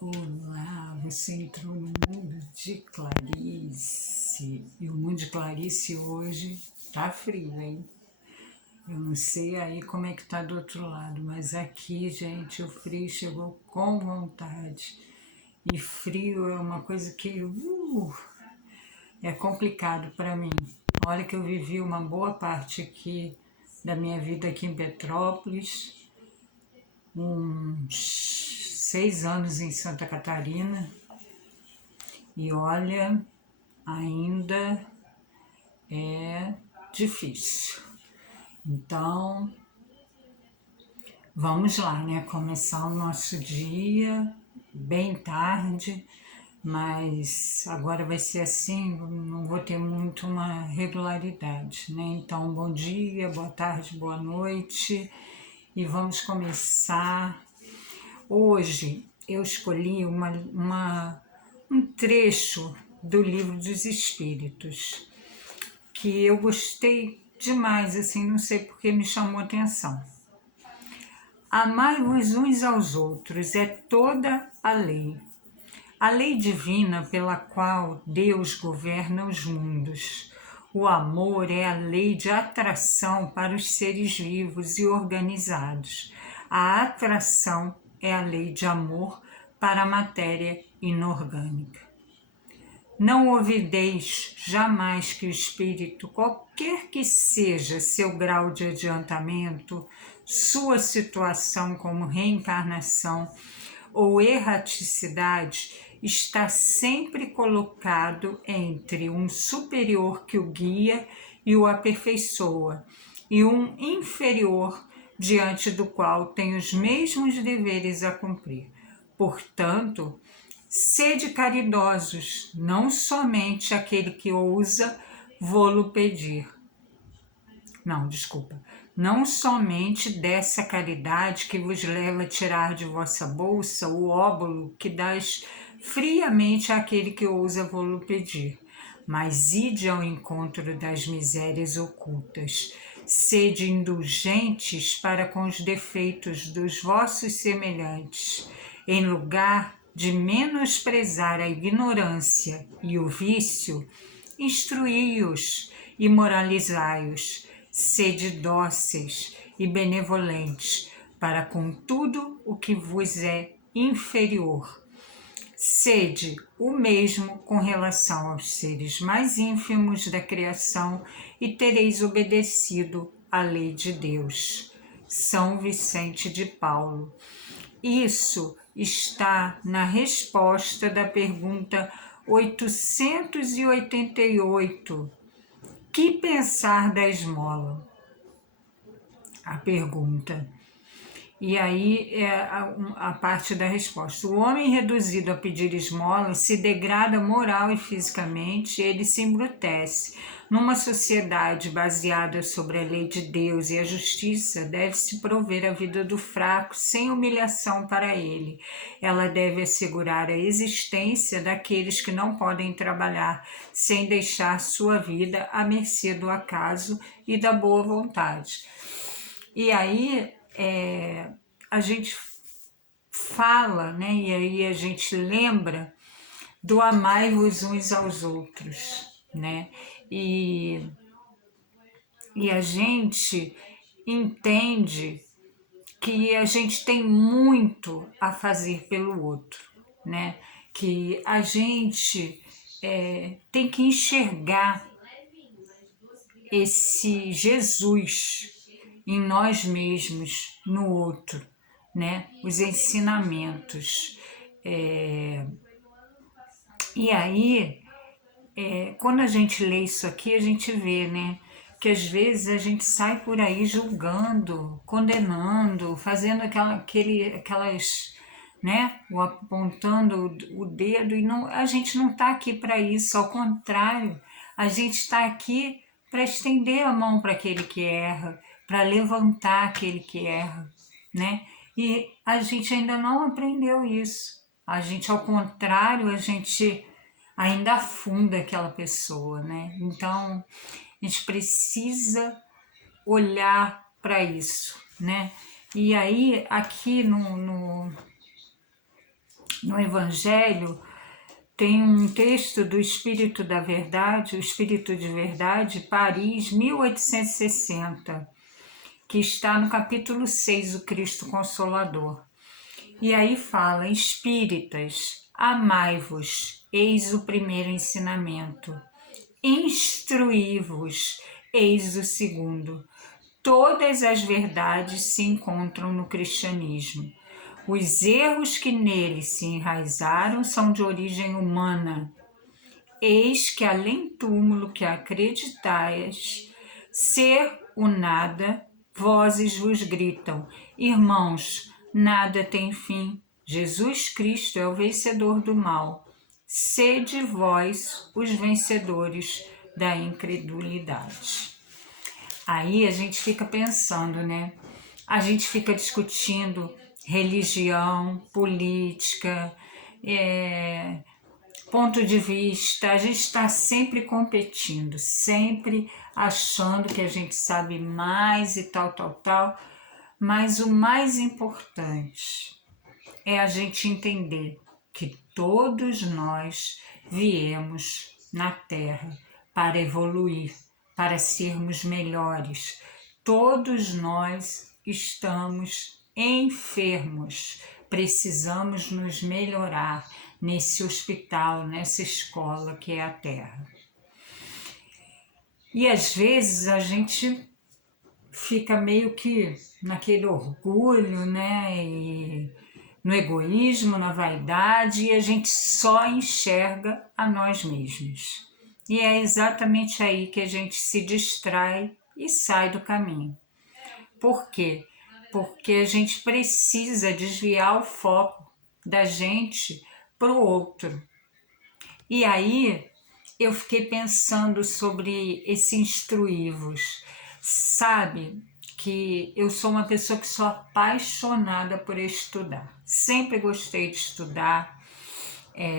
Olá, você entrou no mundo de Clarice. E o mundo de Clarice hoje tá frio, hein? Eu não sei aí como é que tá do outro lado, mas aqui, gente, o frio chegou com vontade. E frio é uma coisa que é complicado para mim. Olha que eu vivi uma boa parte aqui da minha vida aqui em Petrópolis, uns 6 anos em Santa Catarina, e olha, ainda é difícil. Então, vamos lá, né? Começar o nosso dia bem tarde, mas agora vai ser assim, não vou ter muito uma regularidade, né? Então, bom dia, boa tarde, boa noite e vamos começar. Hoje eu escolhi um trecho do Livro dos Espíritos que eu gostei demais, assim, não sei porque me chamou a atenção. Amai-vos uns aos outros é toda a lei divina pela qual Deus governa os mundos. O amor é a lei de atração para os seres vivos e organizados. A atração é a lei de amor para a matéria inorgânica. Não ouvideis jamais que o espírito, qualquer que seja seu grau de adiantamento, sua situação como reencarnação ou erraticidade, está sempre colocado entre um superior que o guia e o aperfeiçoa, e um inferior diante do qual tem os mesmos deveres a cumprir. Portanto, sede caridosos, não somente aquele que ousa vô-lo pedir. Não somente dessa caridade que vos leva a tirar de vossa bolsa o óbolo que dás friamente àquele que ousa vô-lo pedir, mas ide ao encontro das misérias ocultas. Sede indulgentes para com os defeitos dos vossos semelhantes, em lugar de menosprezar a ignorância e o vício, instruí-os e moralizai-os. Sede dóceis e benevolentes para com tudo o que vos é inferior. Sede o mesmo com relação aos seres mais ínfimos da criação e tereis obedecido à lei de Deus. São Vicente de Paulo. Isso está na resposta da pergunta 888. Que pensar da esmola? A pergunta. E aí é a parte da resposta. O homem reduzido a pedir esmola se degrada moral e fisicamente, ele se embrutece. Numa sociedade baseada sobre a lei de Deus e a justiça, deve-se prover a vida do fraco sem humilhação para ele. Ela deve assegurar a existência daqueles que não podem trabalhar, sem deixar sua vida à mercê do acaso e da boa vontade. E aí a gente fala, né? E aí a gente lembra do amai-vos uns aos outros, né? E a gente entende que a gente tem muito a fazer pelo outro, né? Que a gente tem que enxergar esse Jesus em nós mesmos, no outro, né? Os ensinamentos. E aí, quando a gente lê isso aqui, a gente vê, né? Que às vezes a gente sai por aí julgando, condenando, fazendo aquelas, né? Apontando o dedo, e não, a gente não está aqui para isso, ao contrário, a gente está aqui para estender a mão para aquele que erra, para levantar aquele que erra, né? E a gente ainda não aprendeu isso. A gente, ao contrário, a gente ainda afunda aquela pessoa, né? Então, a gente precisa olhar para isso, né? E aí, aqui no Evangelho, tem um texto do Espírito da Verdade, o Espírito de Verdade, Paris, 1860, que está no capítulo 6, o Cristo Consolador. E aí fala: espíritas, amai-vos, eis o primeiro ensinamento. Instruí-vos, eis o segundo. Todas as verdades se encontram no cristianismo. Os erros que nele se enraizaram são de origem humana. Eis que além túmulo que acreditais ser o nada, vozes vos gritam: irmãos, nada tem fim. Jesus Cristo é o vencedor do mal. Sede vós os vencedores da incredulidade. Aí a gente fica pensando, né? A gente fica discutindo religião, política, ponto de vista, a gente está sempre competindo, sempre achando que a gente sabe mais e tal, mas o mais importante é a gente entender que todos nós viemos na Terra para evoluir, para sermos melhores. Todos nós estamos enfermos, precisamos nos melhorar nesse hospital, nessa escola que é a Terra. E às vezes a gente fica meio que naquele orgulho, né? E no egoísmo, na vaidade, e a gente só enxerga a nós mesmos. E é exatamente aí que a gente se distrai e sai do caminho. Por quê? Porque a gente precisa desviar o foco da gente para o outro. E aí eu fiquei pensando sobre esse instruí-vos. Sabe que eu sou uma pessoa que sou apaixonada por estudar. Sempre gostei de estudar.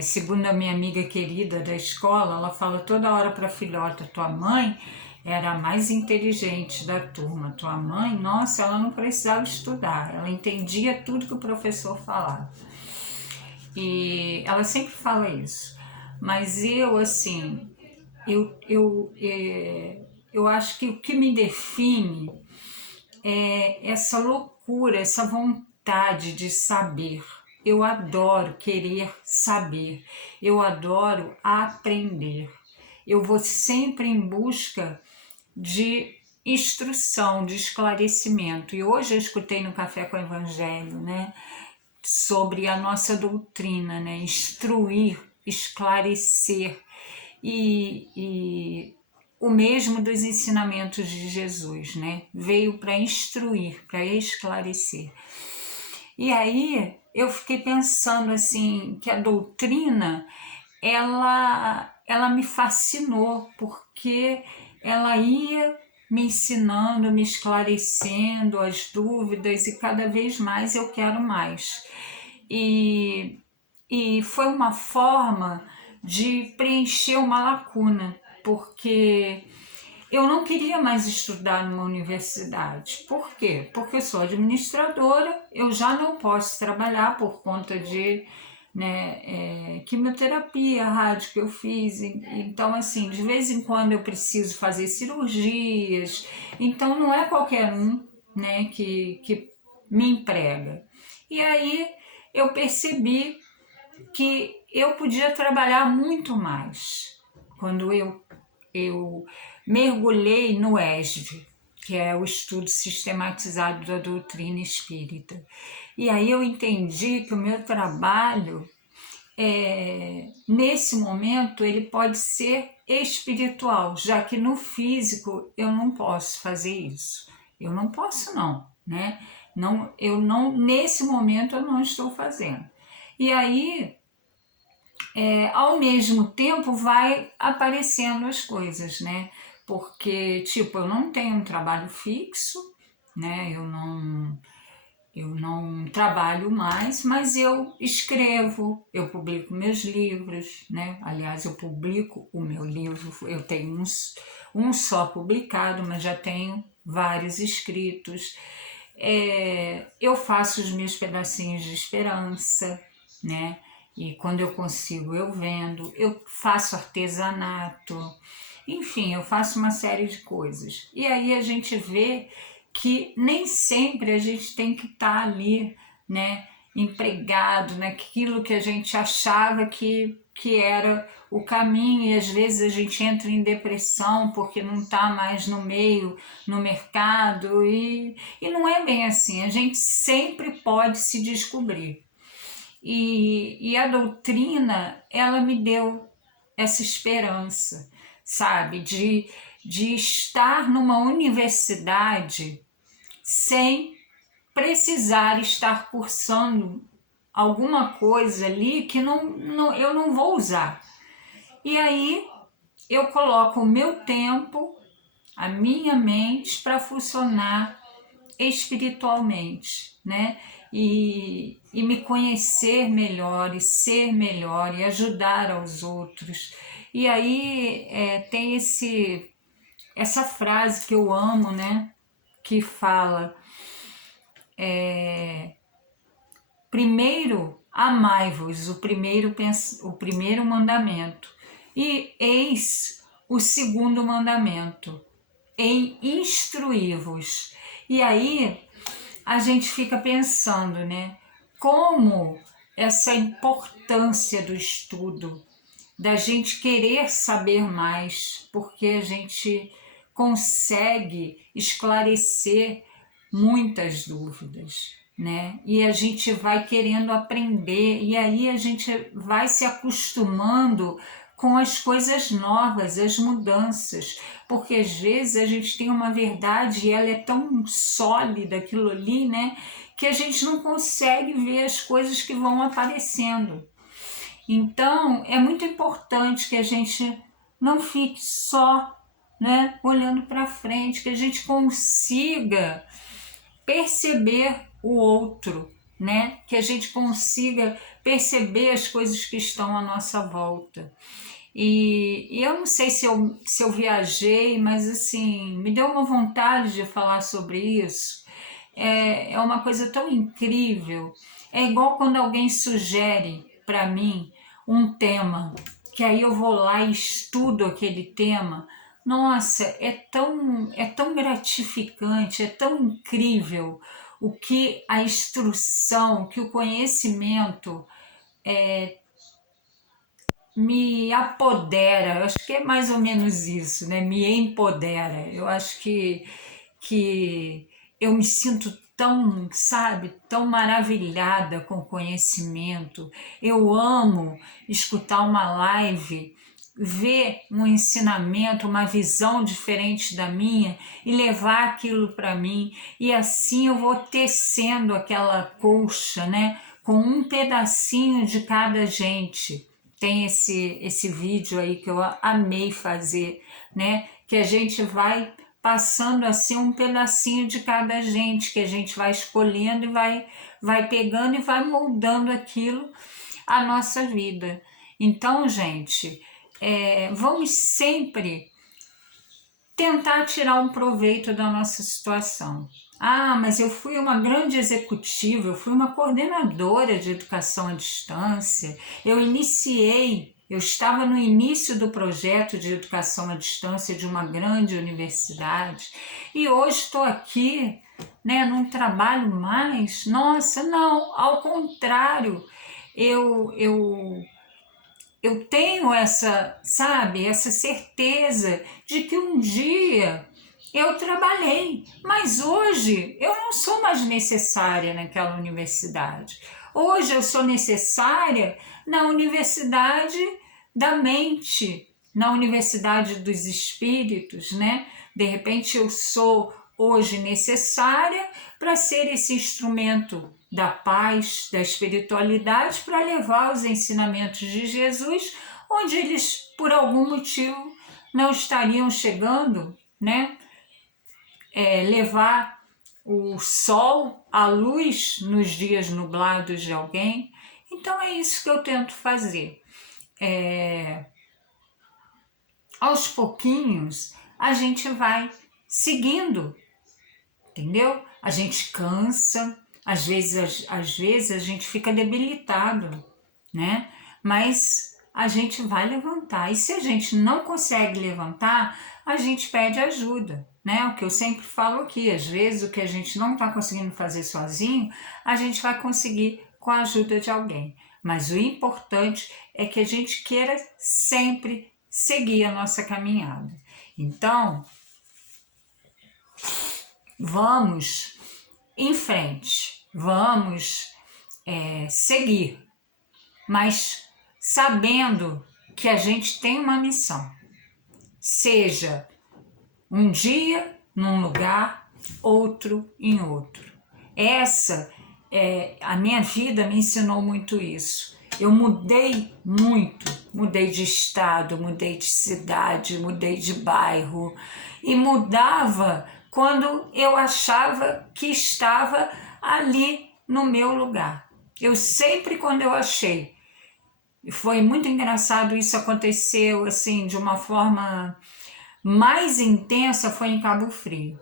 Segundo a minha amiga querida da escola, ela fala toda hora para a filhota: tua mãe era a mais inteligente da turma. Tua mãe, nossa, ela não precisava estudar. Ela entendia tudo que o professor falava. E ela sempre fala isso. Mas eu, assim, eu acho que o que me define é essa loucura, essa vontade de saber. Eu adoro querer saber, eu adoro aprender. Eu vou sempre em busca de instrução, de esclarecimento. E hoje eu escutei no Café com o Evangelho, né, sobre a nossa doutrina, né, instruir, esclarecer e o mesmo dos ensinamentos de Jesus, né? Veio para instruir, para esclarecer. E aí eu fiquei pensando assim que a doutrina ela me fascinou porque ela ia me ensinando, me esclarecendo as dúvidas e cada vez mais eu quero mais. E foi uma forma de preencher uma lacuna, porque eu não queria mais estudar numa universidade. Por quê? Porque eu sou administradora, eu já não posso trabalhar por conta de quimioterapia, rádio que eu fiz. Então, assim, de vez em quando eu preciso fazer cirurgias. Então, não é qualquer um, né, que me emprega. E aí eu percebi que eu podia trabalhar muito mais quando eu mergulhei no ESV, que é o estudo sistematizado da doutrina espírita. E aí eu entendi que o meu trabalho, nesse momento, ele pode ser espiritual, já que no físico eu não posso fazer isso. Eu não posso não, né? Não, eu não, nesse momento eu não estou fazendo. E aí, ao mesmo tempo, vai aparecendo as coisas, né? Porque, tipo, eu não tenho um trabalho fixo, né? Eu não trabalho mais, mas eu escrevo, eu publico meus livros, né? Aliás, eu publico o meu livro, eu tenho um só publicado, mas já tenho vários escritos. Eu faço os meus pedacinhos de esperança, né? e quando eu consigo eu vendo, eu faço artesanato, enfim, eu faço uma série de coisas. E aí a gente vê que nem sempre a gente tem que estar ali, né, empregado naquilo que a gente achava que era o caminho, e às vezes a gente entra em depressão porque não está mais no meio, no mercado, e não é bem assim, a gente sempre pode se descobrir. E a doutrina, ela me deu essa esperança, sabe, de estar numa universidade sem precisar estar cursando alguma coisa ali que eu não vou usar. E aí eu coloco o meu tempo, a minha mente para funcionar espiritualmente, né? E me conhecer melhor, e ser melhor, e ajudar aos outros. E aí tem essa frase que eu amo, né? Que fala: primeiro amai-vos, o primeiro mandamento, e eis o segundo mandamento, em instruí-vos. E aí a gente fica pensando, né? Como essa importância do estudo, da gente querer saber mais, porque a gente consegue esclarecer muitas dúvidas, né? E a gente vai querendo aprender, e aí a gente vai se acostumando com as coisas novas, as mudanças, porque às vezes a gente tem uma verdade e ela é tão sólida, aquilo ali, né, que a gente não consegue ver as coisas que vão aparecendo. Então, é muito importante que a gente não fique só, né, olhando para frente, que a gente consiga perceber o outro, né? Que a gente consiga perceber as coisas que estão à nossa volta. E eu não sei se eu viajei, mas assim, me deu uma vontade de falar sobre isso. É uma coisa tão incrível. É igual quando alguém sugere para mim um tema, que aí eu vou lá e estudo aquele tema. Nossa, é tão gratificante, é tão incrível o que a instrução, que o conhecimento me apodera. Eu acho que é mais ou menos isso, né? Me empodera. Eu acho que eu me sinto tão, sabe, tão maravilhada com o conhecimento. Eu amo escutar uma live, ver um ensinamento, uma visão diferente da minha e levar aquilo para mim. E assim eu vou tecendo aquela colcha, né? Com um pedacinho de cada gente. Tem esse vídeo aí que eu amei fazer, né? Que a gente vai passando assim um pedacinho de cada gente, que a gente vai escolhendo e vai pegando e vai moldando aquilo a nossa vida. Então, gente, vamos sempre tentar tirar um proveito da nossa situação. Ah, mas eu fui uma grande executiva, eu fui uma coordenadora de educação à distância, eu estava no início do projeto de educação à distância de uma grande universidade e hoje estou aqui, né, não trabalho mais. Nossa, não, ao contrário, eu tenho essa, sabe, essa certeza de que um dia eu trabalhei, mas hoje eu não sou mais necessária naquela universidade. Hoje eu sou necessária na universidade da mente, na universidade dos espíritos, né? De repente eu sou hoje necessária para ser esse instrumento da paz, da espiritualidade, para levar os ensinamentos de Jesus onde eles, por algum motivo, não estariam chegando, né? Levar o sol, a luz nos dias nublados de alguém. Então é isso que eu tento fazer. Aos pouquinhos a gente vai seguindo, entendeu? A gente cansa, às vezes a gente fica debilitado, né? Mas a gente vai levantar. E se a gente não consegue levantar, a gente pede ajuda, né? O que eu sempre falo aqui, às vezes o que a gente não está conseguindo fazer sozinho, a gente vai conseguir com a ajuda de alguém. Mas o importante é que a gente queira sempre seguir a nossa caminhada. Então, vamos em frente, vamos seguir, mas sabendo que a gente tem uma missão, seja um dia num lugar, outro em outro. A minha vida me ensinou muito isso. Eu mudei muito, mudei de estado, mudei de cidade, mudei de bairro e mudava quando eu achava que estava ali no meu lugar. Eu sempre, quando eu achei, foi muito engraçado, isso aconteceu assim de uma forma mais intensa, foi em Cabo Frio,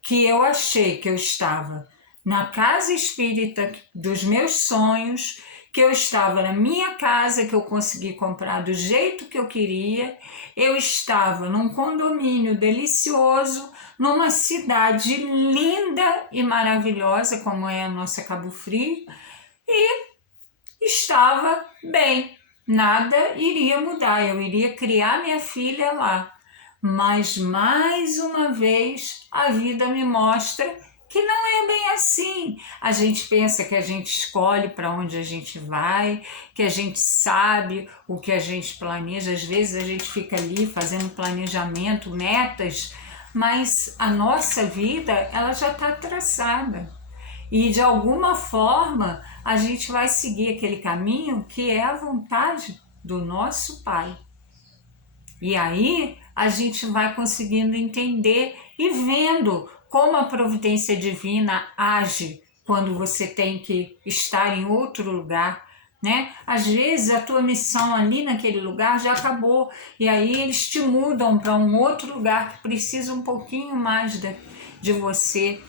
que eu achei que eu estava na casa espírita dos meus sonhos, que eu estava na minha casa, que eu consegui comprar do jeito que eu queria, eu estava num condomínio delicioso, numa cidade linda e maravilhosa, como é a nossa Cabo Frio, e estava bem, nada iria mudar, eu iria criar minha filha lá. Mas mais uma vez a vida me mostra que não é bem assim. A gente pensa que a gente escolhe para onde a gente vai, que a gente sabe o que a gente planeja. Às vezes a gente fica ali fazendo planejamento, metas, mas a nossa vida ela já está traçada. E de alguma forma a gente vai seguir aquele caminho que é a vontade do nosso Pai. E aí a gente vai conseguindo entender e vendo como a providência divina age quando você tem que estar em outro lugar, né? Às vezes a tua missão ali naquele lugar já acabou e aí eles te mudam para um outro lugar que precisa um pouquinho mais de você.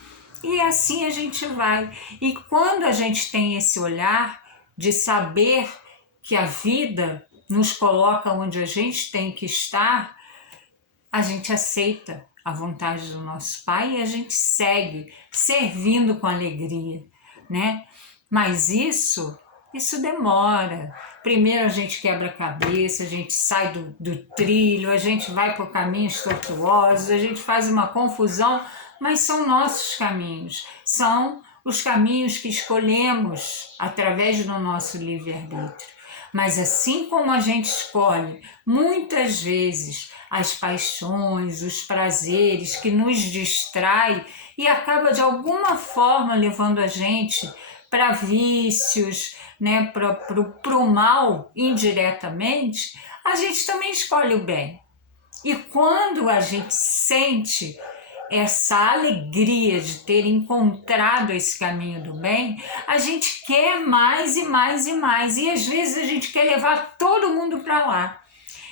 E assim a gente vai. E quando a gente tem esse olhar de saber que a vida nos coloca onde a gente tem que estar, a gente aceita a vontade do nosso Pai e a gente segue servindo com alegria, né? Mas isso demora. Primeiro a gente quebra a cabeça, a gente sai do trilho, a gente vai por caminhos tortuosos, a gente faz uma confusão, mas são nossos caminhos, são os caminhos que escolhemos através do nosso livre-arbítrio. Mas assim como a gente escolhe muitas vezes as paixões, os prazeres que nos distrai e acaba de alguma forma levando a gente para vícios, né, para o mal indiretamente, a gente também escolhe o bem. E quando a gente sente essa alegria de ter encontrado esse caminho do bem, a gente quer mais e mais e mais. E às vezes a gente quer levar todo mundo para lá.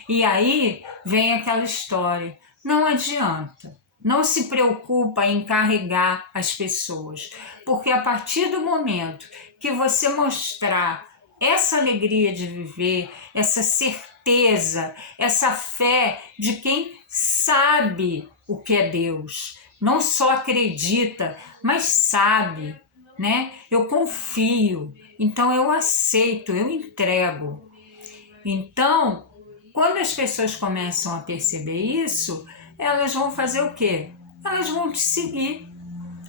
E aí vem aquela história, não adianta, não se preocupa em carregar as pessoas, porque a partir do momento que você mostrar essa alegria de viver, essa certeza, essa fé de quem sabe o que é Deus, não só acredita, mas sabe, né? Eu confio, então eu aceito, eu entrego. Então, quando as pessoas começam a perceber isso, elas vão fazer o quê? Elas vão te seguir.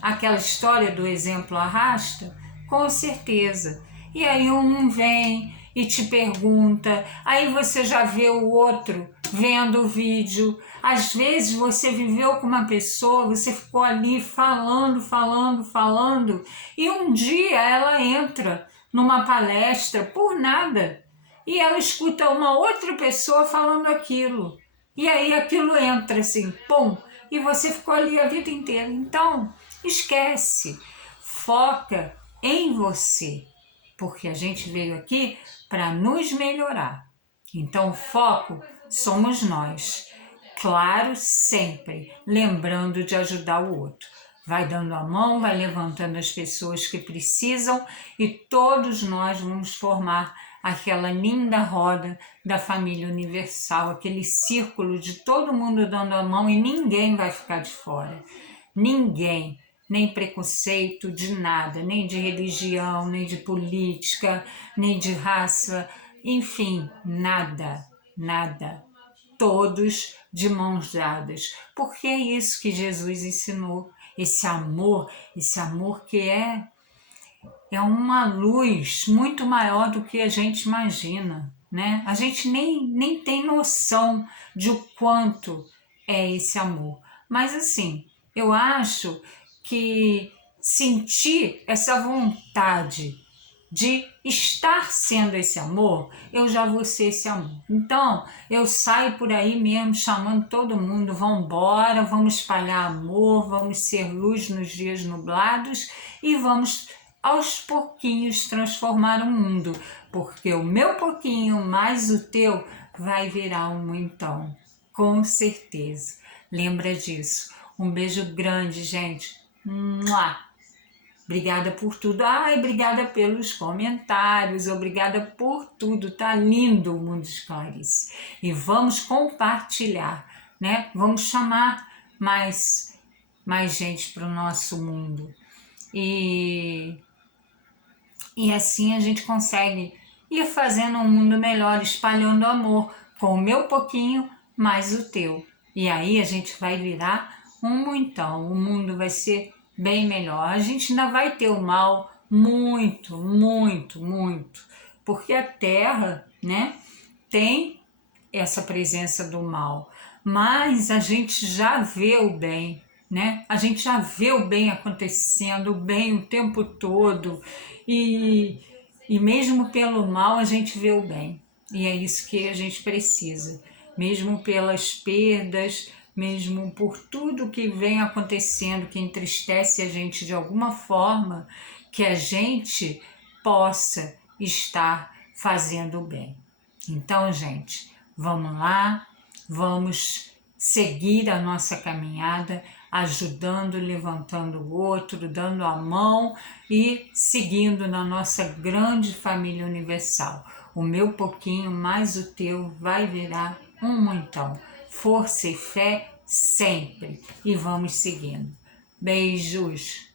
Aquela história do exemplo arrasta? Com certeza. E aí um vem e te pergunta, aí você já vê o outro vendo o vídeo. Às vezes você viveu com uma pessoa, você ficou ali falando, e um dia ela entra numa palestra por nada e ela escuta uma outra pessoa falando aquilo. E aí aquilo entra assim, pum, e você ficou ali a vida inteira. Então, esquece, foca em você, porque a gente veio aqui para nos melhorar. Então, o foco somos nós. Claro, sempre lembrando de ajudar o outro. Vai dando a mão, vai levantando as pessoas que precisam e todos nós vamos formar aquela linda roda da família universal, aquele círculo de todo mundo dando a mão e ninguém vai ficar de fora. Ninguém, nem preconceito de nada, nem de religião, nem de política, nem de raça, enfim, nada, nada. Todos de mãos dadas, porque é isso que Jesus ensinou, esse amor que é uma luz muito maior do que a gente imagina, né? A gente nem tem noção de o quanto é esse amor. Mas assim, eu acho que sentir essa vontade de estar sendo esse amor, eu já vou ser esse amor. Então, eu saio por aí mesmo chamando todo mundo, vamos embora, vamos espalhar amor, vamos ser luz nos dias nublados e vamos aos pouquinhos transformar o mundo, porque o meu pouquinho mais o teu vai virar um muitão, com certeza. Lembra disso. Um beijo grande, gente. Mua! Obrigada por tudo. Ai, obrigada pelos comentários, obrigada por tudo. Tá lindo o Mundo de Clarice. E vamos compartilhar, né? Vamos chamar mais gente para o nosso mundo. E assim a gente consegue ir fazendo um mundo melhor, espalhando amor, com o meu pouquinho mais o teu. E aí a gente vai virar um muitão, o mundo vai ser bem melhor. A gente ainda vai ter o mal muito, muito, muito, porque a Terra, né, tem essa presença do mal, mas a gente já vê o bem, né? A gente já vê o bem acontecendo, o bem o tempo todo, e mesmo pelo mal a gente vê o bem, e é isso que a gente precisa, mesmo pelas perdas, mesmo por tudo que vem acontecendo, que entristece a gente de alguma forma, que a gente possa estar fazendo o bem. Então, gente, vamos lá, vamos seguir a nossa caminhada, ajudando, levantando o outro, dando a mão e seguindo na nossa grande família universal. O meu pouquinho mais o teu vai virar um muitão. Força e fé sempre. E vamos seguindo. Beijos!